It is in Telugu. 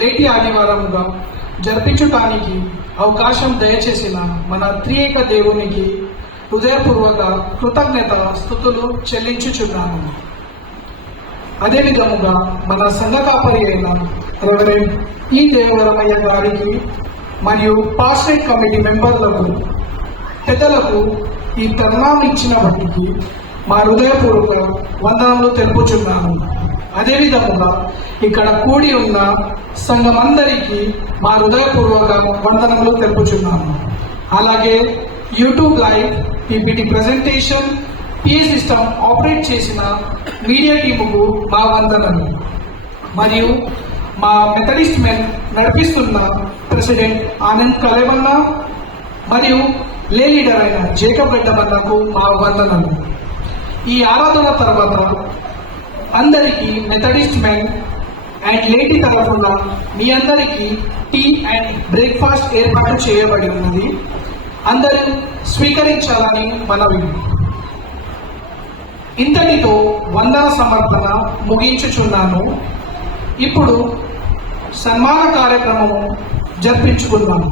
లేటి ఆదివారముగా జరిపించటానికి అవకాశం దయచేసిన మన త్రియేక దేవునికి హృదయపూర్వక కృతజ్ఞత స్తుతులు చెల్లించుచున్నాను. అదే విధముగా మన సంఘ కాపరి అయిన రెవరెండ్ ఈ దేవరమయ్య గారికి మరియు పాస్టరేట్ కమిటీ మెంబర్లకు పెద్దలకు ఈ తరుణం ఇచ్చిన వాటికి మా హృదయపూర్వక వందనములు తెలుపుచున్నాను. అదేవిధముగా ఇక్కడ కూడి ఉన్న సంఘమందరికీ మా హృదయపూర్వక వందనములు తెలుపుచున్నాను. అలాగే YouTube live, PPT presentation, PA system operate చేసిన మీడియా టీముకు మా వందనలు. మరియు మా మెథడిస్ట్ మెన్ నడిపిస్తున్న ప్రెసిడెంట్ ఆనంద్ కలేవన్న మరియు లే లీడర్ అయిన జేకబ్ రెడ్డమన్నకు మా వందనలు. ఈ ఆరాధన తర్వాత అందరికీ మెథడిస్ట్ మెన్ అండ్ లేడీ తరఫున మీ అందరికీ టీ అండ్ బ్రేక్ఫాస్ట్ ఏర్పాటు చేయబడి ఉన్నది. అందరూ స్వీకరించాలని మనవి. ఇంతటితో వందన సమర్పణ ముగించుచున్నాను. ఇప్పుడు సన్మాన కార్యక్రమము జరిపించుకుందాము.